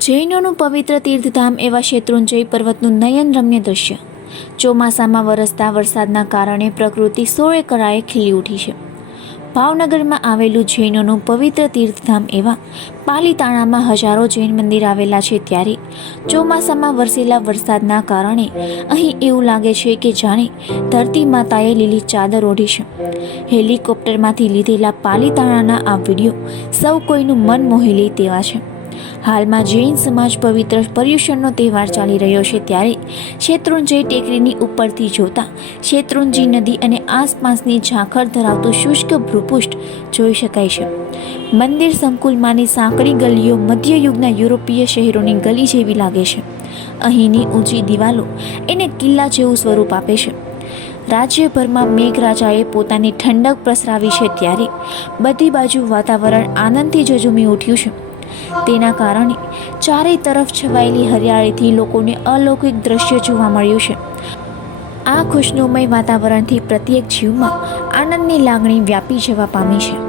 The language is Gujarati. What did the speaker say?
જૈનોનું પવિત્ર તીર્થધામ એવા શેત્રુંજય પર્વતનું નયનરમ્ય દૃશ્ય. ચોમાસામાં વરસતા વરસાદના કારણે પ્રકૃતિ સોળે કળાએ ખીલી ઉઠી છે. ભાવનગરમાં આવેલું જૈનોનું પવિત્ર તીર્થધામ એવા પાલીતાણામાં હજારો જૈન મંદિર આવેલા છે. ત્યારે ચોમાસામાં વરસેલા વરસાદના કારણે અહીં એવું લાગે છે કે જાણે ધરતી માતાએ લીલી ચાદર ઓઢી છે. હેલિકોપ્ટરમાંથી લીધેલા પાલીતાણાના આ વિડીયો સૌ કોઈનું મન મોહી લે તેવા છે. હાલમાં જૈન સમાજ પવિત્ર પર્યુષણનો તહેવાર ચાલી રહ્યો છે. ત્યારે શેત્રુંજય ટેકરીની ઉપરથી જોતા શેત્રુંજી નદી અને આસપાસની ઝાંખર ધરાવતું શુષ્ક ભૂપૃષ્ઠ જોઈ શકાય છે. મંદિર સંકુલમાંની સાંકડી ગલીઓ મધ્યયુગના યુરોપીય શહેરોની ગલી જેવી લાગે છે. અહીંની ઊંચી દિવાલો એને કિલ્લા જેવું સ્વરૂપ આપે છે. રાજ્યભરમાં મેઘરાજાએ પોતાની ઠંડક પ્રસરાવી છે. ત્યારે બધી બાજુ વાતાવરણ આનંદથી ઝઝૂમી ઉઠ્યું છે. તેના કારણે ચારે તરફ છવાયેલી હરિયાળીથી લોકોને અલૌકિક દ્રશ્ય જોવા મળ્યું છે. આ ખુશનુમય વાતાવરણથી પ્રત્યેક જીવમાં આનંદની લાગણી વ્યાપી જવા પામી છે.